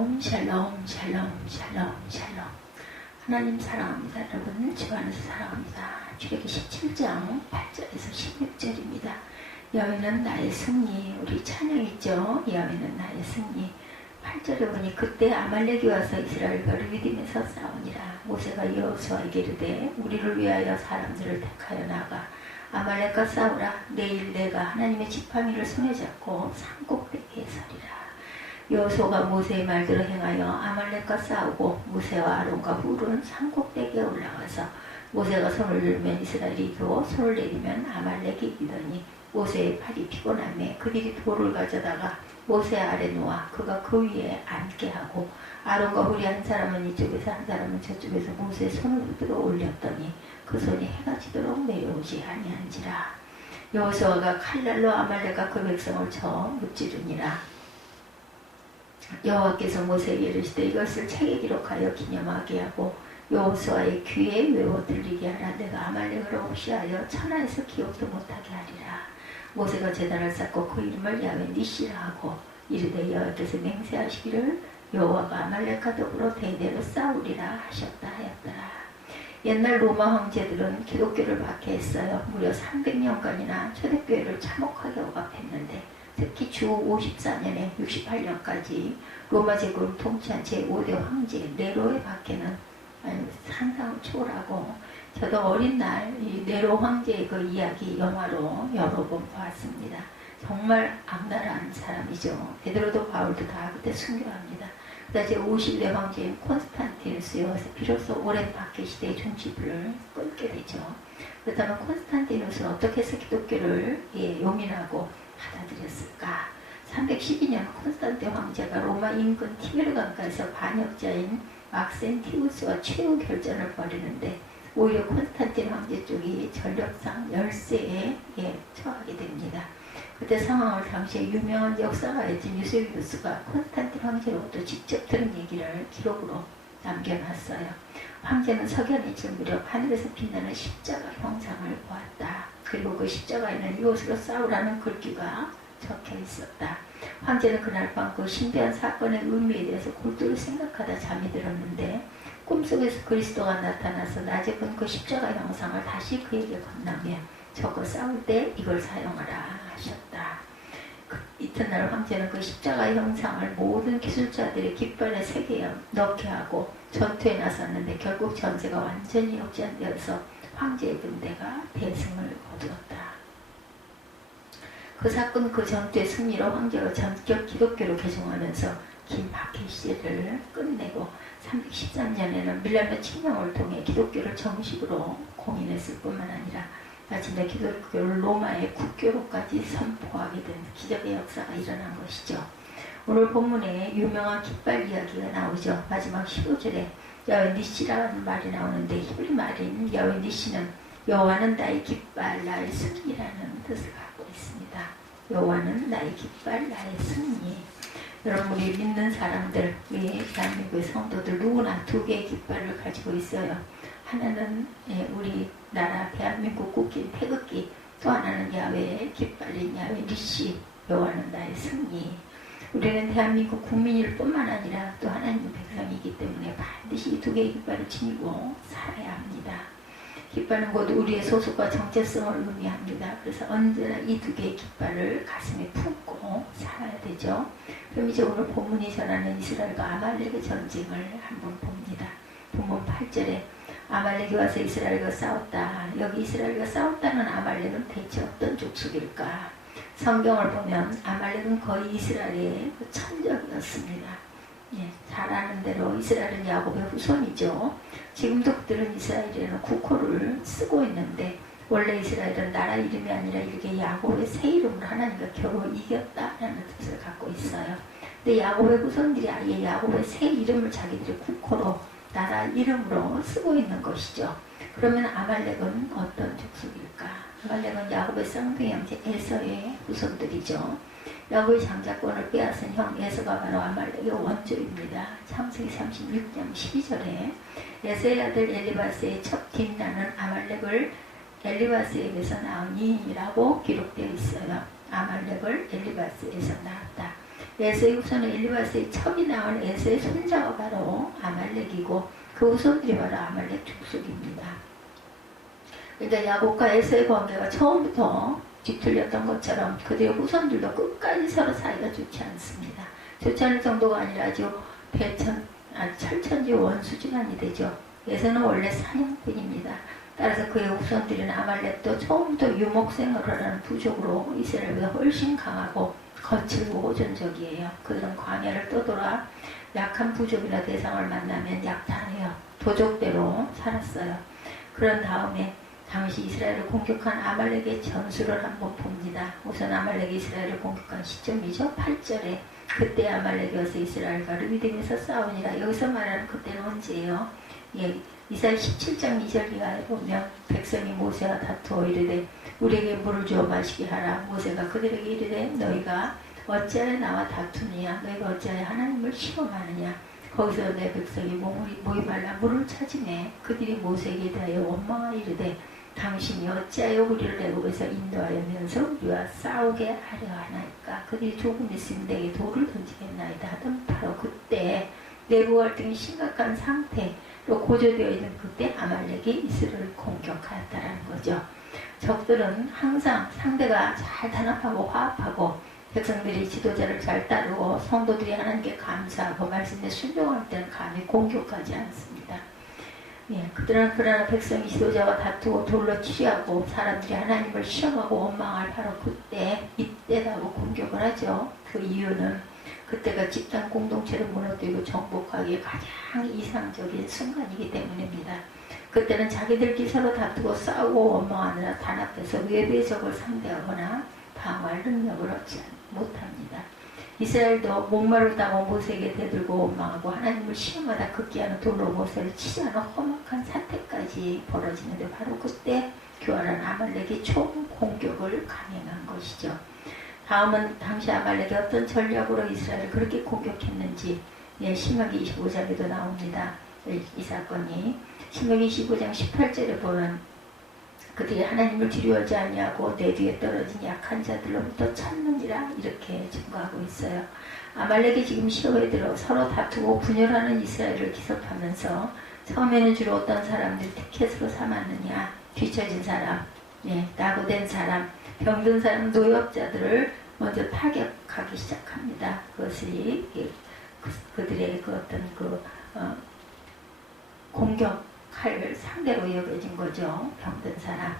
샬롬 샬롬 샬롬 샬롬 샬롬. 하나님 사랑합니다. 여러분 주 안에서 사랑합니다. 출애굽기 17장 8절에서 16절입니다. 여호와는 나의 승리. 우리 찬양했죠. 여호와는 나의 승리. 8절에 보니 그때 아말렉이 와서 이스라엘과 르비딤에서 싸우니라. 모세가 여호수아에게 이르되 우리를 위하여 사람들을 택하여 나가 아말렉과 싸우라. 내일 내가 하나님의 지팡이를 손에 잡고 산꼭대기에 서리라. 여호수아가 모세의 말대로 행하여 아말렉과 싸우고 모세와 아론과 훌은 산꼭대기에 올라가서 모세가 손을 들면 이스라엘이 이기고 손을 내리면 아말렉이 이기더니 모세의 팔이 피곤하며 그들이 돌을 가져다가 모세 아래 놓아 그가 그 위에 앉게 하고 아론과 훌이 한 사람은 이쪽에서 한 사람은 저쪽에서 모세의 손을 붙들어 올렸더니 그 손이 해가 지도록 내려오지 아니한지라. 여호수아가 칼날로 아말렉과 그 백성을 쳐 무찌르니라. 여호와께서 모세에게 이르시되 이것을 책에 기록하여 기념하게 하고 여호수아의 귀에 외워 들리게 하라. 내가 아말렉을 없이하여 천하에서 기억도 못하게 하리라. 모세가 제단을 쌓고 그 이름을 야훼 니시라 하고 이르되 여호와께서 맹세하시기를 여호와가 아말렉과 더불어 대대로 싸우리라 하셨다 하였더라. 옛날 로마 황제들은 기독교를 박해했어요. 무려 300년간이나 초대교회를 참혹하게 억압했는데 특히 주 54년에 68년까지 로마 제국을 통치한 제5대 황제 네로의 박해는 상상을 초월하고 저도 어린 날 이 네로 황제의 그 이야기 영화로 여러 번 보았습니다. 정말 악랄한 사람이죠. 베드로도 바울도 다 그때 순교합니다. 그다음 제50대 황제인 콘스탄티누스여서 비로소 오랜 박해 시대의 종치부를 끊게 되죠. 그렇다면 콘스탄티누스는 어떻게 해서 기독교를 용인하고 받아들였을까? 312년 콘스탄티 황제가 로마 인근 티베르 강가에서 반역자인 막센티우스와 최후 결전을 벌이는데 오히려 콘스탄틴 황제 쪽이 전력상 열세에 처하게 됩니다. 그때 상황을 당시에 유명한 역사가였던 유세비우스가 콘스탄틴 황제로부터 직접 들은 얘기를 기록으로 남겨놨어요. 황제는 석연이 질 무렵 하늘에서 빛나는 십자가 형상을 보았다. 그리고 그 십자가에는 이곳으로 싸우라는 글귀가 적혀 있었다. 황제는 그날 밤 그 신비한 사건의 의미에 대해서 골똘히 생각하다 잠이 들었는데 꿈속에서 그리스도가 나타나서 낮에 본 그 십자가 형상을 다시 그에게 건너며 저거 싸울 때 이걸 사용하라 하셨다. 이튿날 황제는 그 십자가 형상을 모든 기술자들의 깃발에 새겨 넣게 하고 전투에 나섰는데 결국 전세가 완전히 역전되어서 황제의 군대가 대승을 거두었다. 그 사건 그 전투의 승리로 황제가 전격 기독교로 개종하면서 긴 박해 시대를 끝내고 313년에는 밀라노 칙령을 통해 기독교를 정식으로 공인했을 뿐만 아니라 마침내 기독교를 로마의 국교로까지 선포하게 된 기적의 역사가 일어난 것이죠. 오늘 본문에 유명한 깃발 이야기가 나오죠. 마지막 15절에 야훼 니시라는 말이 나오는데 히브리 말인 야훼 니시는 여호와는 나의 깃발 나의 승리라는 뜻을 갖고 있습니다. 여호와는 나의 깃발 나의 승리. 여러분 우리 믿는 사람들, 우리 대한민국의 성도들 누구나 두 개의 깃발을 가지고 있어요. 하나는 우리 나라 대한민국 국기인 태극기, 또 하나는 야훼의 깃발인 야훼 니시, 여호와는 나의 승리. 우리는 대한민국 국민일 뿐만 아니라 또 하나님의 백성이기 때문에 반드시 이 두 개의 깃발을 지니고 살아야 합니다. 깃발은 곧 우리의 소속과 정체성을 의미합니다. 그래서 언제나 이 두 개의 깃발을 가슴에 품고 살아야 되죠. 그럼 이제 오늘 본문이 전하는 이스라엘과 아말렉의 전쟁을 한번 봅니다. 본문 8절에 아말렉이 와서 이스라엘과 싸웠다. 여기 이스라엘과 싸웠다는 아말렉은 대체 어떤 족속일까? 성경을 보면 아말렉은 거의 이스라엘의 천적이었습니다. 잘 아는 대로 이스라엘은 야곱의 후손이죠. 지금도 그들은 이스라엘에는 국호를 쓰고 있는데 원래 이스라엘은 나라 이름이 아니라 이렇게 야곱의 새 이름으로 하나님과 겨루 이겼다라는 뜻을 갖고 있어요. 근데 야곱의 후손들이 아예 야곱의 새 이름을 자기들의 국호로 나라 이름으로 쓰고 있는 것이죠. 그러면 아말렉은 어떤 족속일까? 아말렉은 야곱의 쌍둥이 형제 에서의 후손들이죠. 야곱의 장자권을 빼앗은 형 에서가 바로 아말렉의 원조입니다. 창세기 36장 12절에 에서의 아들 엘리바스의 첫 뒷나는 아말렉을 엘리바스에게서 나오니라고 기록되어 있어요. 아말렉을 엘리바스에서 낳았다. 에서의 후손은 엘리바스의 첩이 나온 에서의 손자가 바로 아말렉이고 그 후손들이 바로 아말렉 족속입니다. 그러니까 야곱과 에서의 관계가 처음부터 뒤틀렸던 것처럼 그들의 후손들도 끝까지 서로 사이가 좋지 않습니다. 좋지 않을 정도가 아니라 아주 철천지 원수지간이 되죠. 에서는 원래 사냥꾼입니다. 따라서 그의 후손들인 아말렉도 처음부터 유목생활을 하는 부족으로 이스라엘보다 훨씬 강하고 거칠고 호전적이에요. 그들은 광야를 떠돌아 약한 부족이나 대상을 만나면 약탈해요. 도적대로 살았어요. 그런 다음에 당시 이스라엘을 공격한 아말렉의 전술을 한번 봅니다. 우선 아말렉이 이스라엘을 공격한 시점이죠. 8절에 그때 아말렉이 어서 이스라엘과 르비딤에서 싸우니라. 여기서 말하는 그때는 언제예요? 이사야 17장 2절 이하에 보면 백성이 모세와 다투어 이르되 우리에게 물을 주어 마시게 하라. 모세가 그들에게 이르되 너희가 어찌하여 나와 다투느냐? 너희가 어찌하여 하나님을 시험하느냐? 거기서 내 백성이 목이 말라 물을 찾으매 그들이 모세에게 대하여 원망하여 이르되 당신이 어찌하여 우리를 애굽에서 인도하여면서 우리와 싸우게 하려 하나이까? 그들이 조금 있으면 내게 돌을 던지겠나이다 하던 바로 그때 내부 갈등이 심각한 상태로 고조되어 있는 그때 아말렉이 이스라엘을 공격하였다라는 거죠. 적들은 항상 상대가 잘 단합하고 화합하고 백성들이 지도자를 잘 따르고 성도들이 하나님께 감사하고 말씀에 순종할 때는 감히 공격하지 않습니다. 그들은 그러나 백성이 지도자와 다투고 돌로 치하고 사람들이 하나님을 시험하고 원망할 바로 그때 이때라고 공격을 하죠. 그 이유는 그때가 집단 공동체를 무너뜨리고 정복하기에 가장 이상적인 순간이기 때문입니다. 그때는 자기들끼리 서로 다투고 싸우고 원망하느라 단합해서 외부의 적을 상대하거나 방어할 능력을 얻지 못합니다. 이스라엘도 목마르다고 모세에게 대들고 원망하고 하나님을 시험하다 극기하는 돌로 모세를 치지 않아 험악한 사태까지 벌어지는데 바로 그때 교활한 아말렉이 총 공격을 감행한 것이죠. 다음은 당시 아말렉이 어떤 전략으로 이스라엘을 그렇게 공격했는지 신명기 25장에도 나옵니다. 이 사건이 신명기 25장 18절에 보면 그들이 하나님을 두려워하지 아니하고 내 뒤에 떨어진 약한 자들로부터 찾느니라 이렇게 증거하고 있어요. 아말렉이 지금 시험에 들어 서로 다투고 분열하는 이스라엘을 기섭하면서 처음에는 주로 어떤 사람들이 티켓으로 삼았느냐? 뒤처진 사람, 낙오된 사람, 병든 사람, 노역자들을 먼저 타격하기 시작합니다. 그것이 그들의 그 어떤 공격할 상대로 여겨진 거죠. 병든 사람,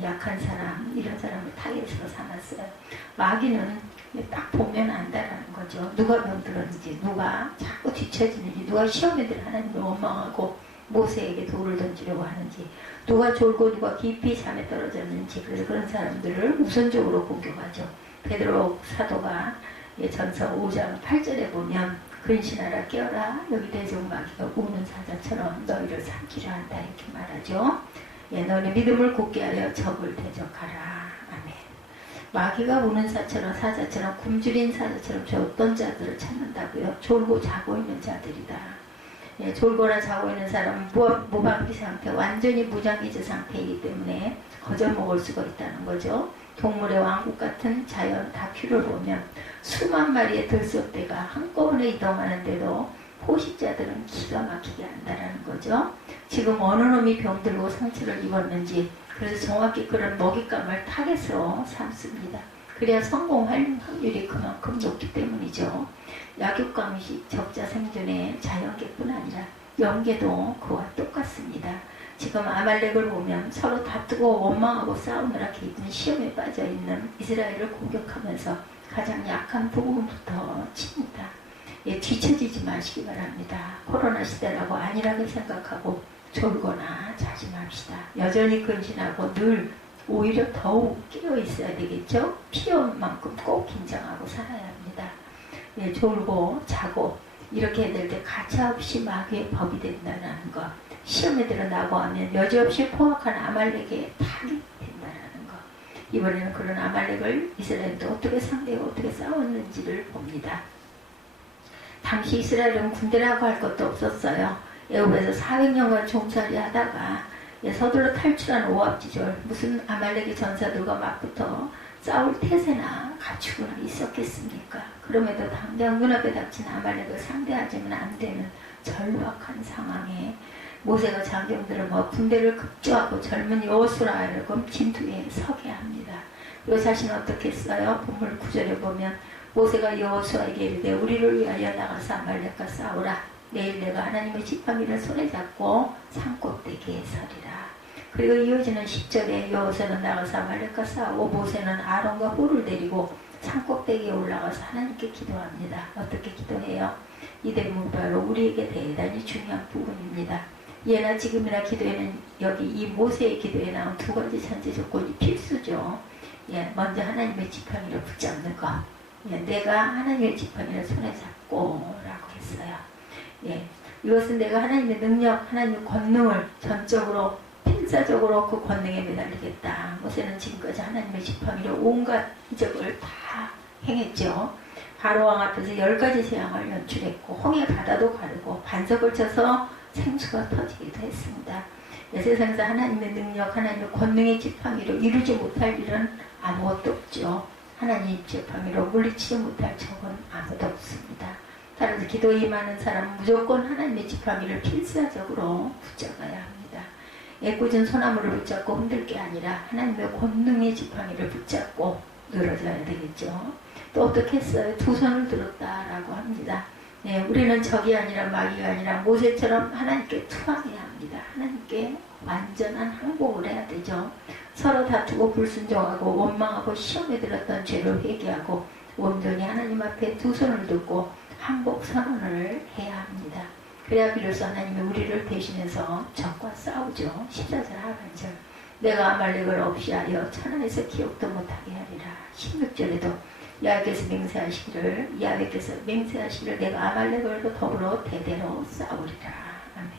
약한 사람, 이런 사람을 타겟으로 삼았어요. 마귀는 딱 보면 안다라는 거죠. 누가 병들었는지, 누가 자꾸 뒤처지는지, 누가 시험에 들어 하나님을 원망하고 모세에게 돌을 던지려고 하는지, 누가 졸고 누가 깊이 잠에 떨어졌는지, 그래서 그런 사람들을 우선적으로 공격하죠. 베드로 사도가 전서 5장 8절에 보면 근신하라 깨어라 여기 대적 마귀가 우는 사자처럼 너희를 삼키려 한다 이렇게 말하죠. 너희 믿음을 굳게 하여 적을 대적하라. 아멘. 마귀가 우는 사자처럼 굶주린 사자처럼 저 어떤 자들을 찾는다고요? 졸고 자고 있는 자들이다. 졸거나 자고 있는 사람은 무방비 상태, 완전히 무장해제 상태이기 때문에 거저먹을 수가 있다는 거죠. 동물의 왕국 같은 자연 다큐를 보면 수만 마리의 들썩대가 한꺼번에 이동하는데도 포식자들은 기가 막히게 한다는 거죠. 지금 어느 놈이 병들고 상처를 입었는지 그래서 정확히 그런 먹잇감을 타겟으로 삼습니다. 그래야 성공할 확률이 그만큼 높기 때문이죠. 약육강식 적자 생존의 자연계뿐 아니라 영계도 그와 똑같습니다. 지금 아말렉을 보면 서로 다투고 원망하고 싸우느라 깊은 시험에 빠져있는 이스라엘을 공격하면서 가장 약한 부분부터 칩니다. 뒤처지지 마시기 바랍니다. 코로나 시대라고 안일하게 생각하고 졸거나 자지 맙시다. 여전히 근신하고 늘 오히려 더욱 깨어 있어야 되겠죠. 필요한 만큼 꼭 긴장하고 살아야 합니다. 졸고 자고 이렇게 해야 될 때 가차없이 마귀의 법이 된다는 것, 시험에 들어나고 하면 여지없이 포악한 아말렉에 타격이 된다는 것. 이번에는 그런 아말렉을 이스라엘도 어떻게 상대하고 어떻게 싸웠는지를 봅니다. 당시 이스라엘은 군대라고 할 것도 없었어요. 애굽에서 400년간 종살이 하다가 서둘러 탈출한 오합지졸, 무슨 아말렉의 전사들과 맞붙어 싸울 태세나 갖추고는 있었겠습니까? 그럼에도 당장 눈앞에 닥친 아말렉을 상대하지는 안 되는 절박한 상황에 모세가 장병들을 군대를 급조하고 젊은 여호수아를 진투에 서게 합니다. 요 자신은 어떻게 했어요? 본문 9절에 보면 모세가 여호수아에게 이르되 우리를 위하여 나가서 아말렉과 싸우라. 내일 내가 하나님의 지팡이를 손에 잡고 산꼭대기에 서리라. 그리고 이어지는 10절에 여호수아는 나가서 아말렉과 싸우고 모세는 아론과 홀을 데리고 산꼭대기에 올라가서 하나님께 기도합니다. 어떻게 기도해요? 이 대목은 바로 우리에게 대단히 중요한 부분입니다. 예나 지금이나 기도에는 여기 이 모세의 기도에 나온 두 가지 전제 조건이 필수죠. 예, 먼저 하나님의 지팡이를 붙잡는 것. 예, 내가 하나님의 지팡이를 손에 잡고 라고 했어요. 예, 이것은 내가 하나님의 능력, 하나님의 권능을 전적으로 필사적으로 그 권능에 매달리겠다. 모세는 지금까지 하나님의 지팡이로 온갖 이적을 다 행했죠. 바로왕 앞에서 10가지 재앙을 연출했고 홍해 바다도 가르고 반석을 쳐서 생수가 터지기도 했습니다. 세상에서 하나님의 능력, 하나님의 권능의 지팡이로 이루지 못할 일은 아무것도 없죠. 하나님 지팡이로 물리치지 못할 적은 아무도 없습니다. 따라서 기도에 임하는 사람은 무조건 하나님의 지팡이를 필사적으로 붙잡아야 합니다. 애꿎은 소나무를 붙잡고 흔들 게 아니라 하나님의 권능의 지팡이를 붙잡고 늘어져야 되겠죠. 또 어떻게 했어요? 두 손을 들었다라고 합니다. 네, 우리는 적이 아니라 마귀가 아니라 모세처럼 하나님께 투항해야 합니다. 하나님께 완전한 항복을 해야 되죠. 서로 다투고 불순종하고 원망하고 시험에 들었던 죄를 회개하고 온전히 하나님 앞에 두 손을 들고 항복 선언을 해야 합니다. 그래야 비로소 하나님이 우리를 대신해서 적과 싸우죠. 14절 하반절 내가 아말렉을 없이 하여 천하에서 기억도 못하게 하리라. 16절에도 야훼께서 맹세하시기를 내가 아말렉을 더불어 대대로 싸우리라. 아멘.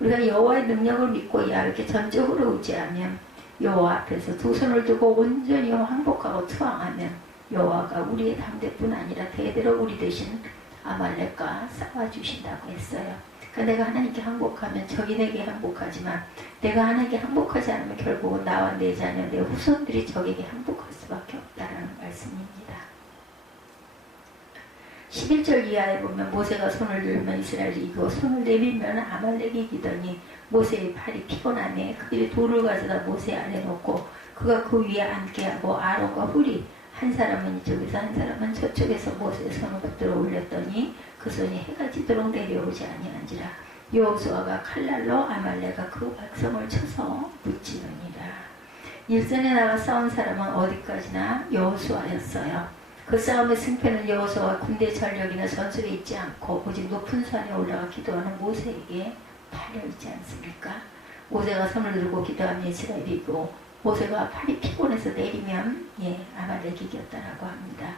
우리가 여호와의 능력을 믿고 야훼께 전적으로 의지하면 여호와 앞에서 두 손을 두고 온전히 항복하고 투항하면 여호와가 우리의 당대뿐 아니라 대대로 우리 대신 아말렉과 싸워주신다고 했어요. 그러니까 내가 하나님께 항복하면 적이 내게 항복하지만 내가 하나님께 항복하지 않으면 결국은 나와 내 자녀, 내 후손들이 적에게 항복할 수밖에 없다라는 말씀입니다. 11절 이하에 보면 모세가 손을 들면 이스라엘이 이기고 손을 내밀면 아말렉이 이기더니 모세의 팔이 피곤하네. 그들이 돌을 가져다 모세 아래 놓고 그가 그 위에 앉게 하고 아론과 훌이 한 사람은 이쪽에서 한 사람은 저쪽에서 모세의 손을 붙들어 올렸더니 그 손이 해가 지도록 내려오지 아니한지라. 여호수아가 칼날로 아말렉과 그 백성을 쳐서 무찌르니라. 일전에 나가 싸운 사람은 어디까지나 여호수아였어요. 그 싸움의 승패는 여호수아가 군대 전력이나 전술에 있지 않고 오직 높은 산에 올라가 기도하는 모세에게 달려있지 않습니까? 모세가 손을 들고 기도하면 이스라엘이 이기고 모세가 팔이 피곤해서 내리면 아말렉이 이겼다라고 합니다.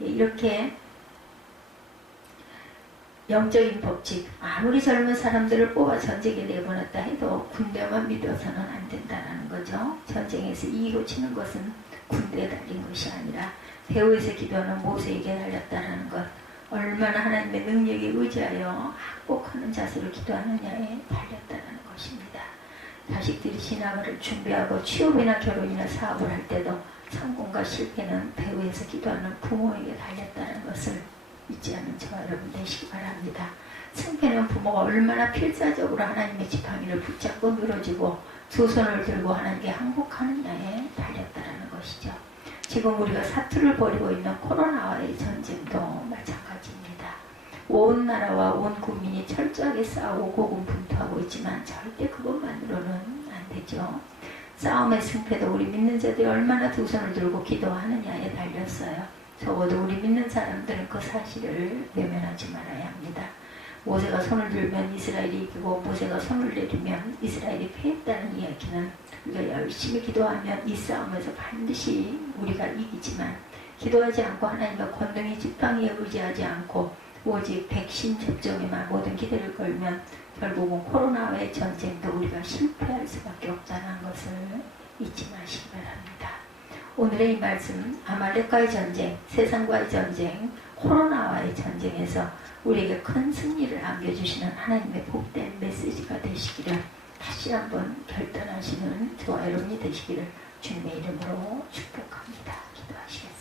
이렇게 영적인 법칙, 아무리 젊은 사람들을 뽑아 전쟁에 내보냈다 해도 군대만 믿어서는 안 된다는 거죠. 전쟁에서 이기고 치는 것은 군대에 달린 것이 아니라 배후에서 기도하는 모세에게 달렸다는 것, 얼마나 하나님의 능력에 의지하여 항복하는 자세로 기도하느냐에 달렸다는 것입니다. 자식들이 진학을 준비하고 취업이나 결혼이나 사업을 할 때도 성공과 실패는 배후에서 기도하는 부모에게 달렸다는 것을 잊지 않는 저와 여러분 되시기 바랍니다. 승패는 부모가 얼마나 필사적으로 하나님의 지팡이를 붙잡고 늘어지고 두 손을 들고 하나님께 항복하느냐에 달렸다는 것이죠. 지금 우리가 사투를 벌이고 있는 코로나와의 전쟁도 마찬가지입니다. 온 나라와 온 국민이 철저하게 싸우고 고군분투하고 있지만 절대 그것만으로는 안 되죠. 싸움의 승패도 우리 믿는 자들이 얼마나 두 손을 들고 기도하느냐에 달렸어요. 적어도 우리 믿는 사람들은 그 사실을 외면하지 말아야 합니다. 모세가 손을 들면 이스라엘이 이기고 모세가 손을 내리면 이스라엘이 패했다는 이야기는 우리가 열심히 기도하면 이 싸움에서 반드시 우리가 이기지만 기도하지 않고 하나님의 권능의 지팡이에 의지하지 않고 오직 백신 접종에만 모든 기대를 걸면 결국은 코로나와의 전쟁도 우리가 실패할 수밖에 없다는 것을 잊지 마시기 바랍니다. 오늘의 이 말씀, 아말렉과의 전쟁, 세상과의 전쟁, 코로나와의 전쟁에서 우리에게 큰 승리를 안겨주시는 하나님의 복된 메시지가 되시기를 다시 한번 결단하시는 저와 여러분이 되시기를 주님의 이름으로 축복합니다. 기도하시겠습니다.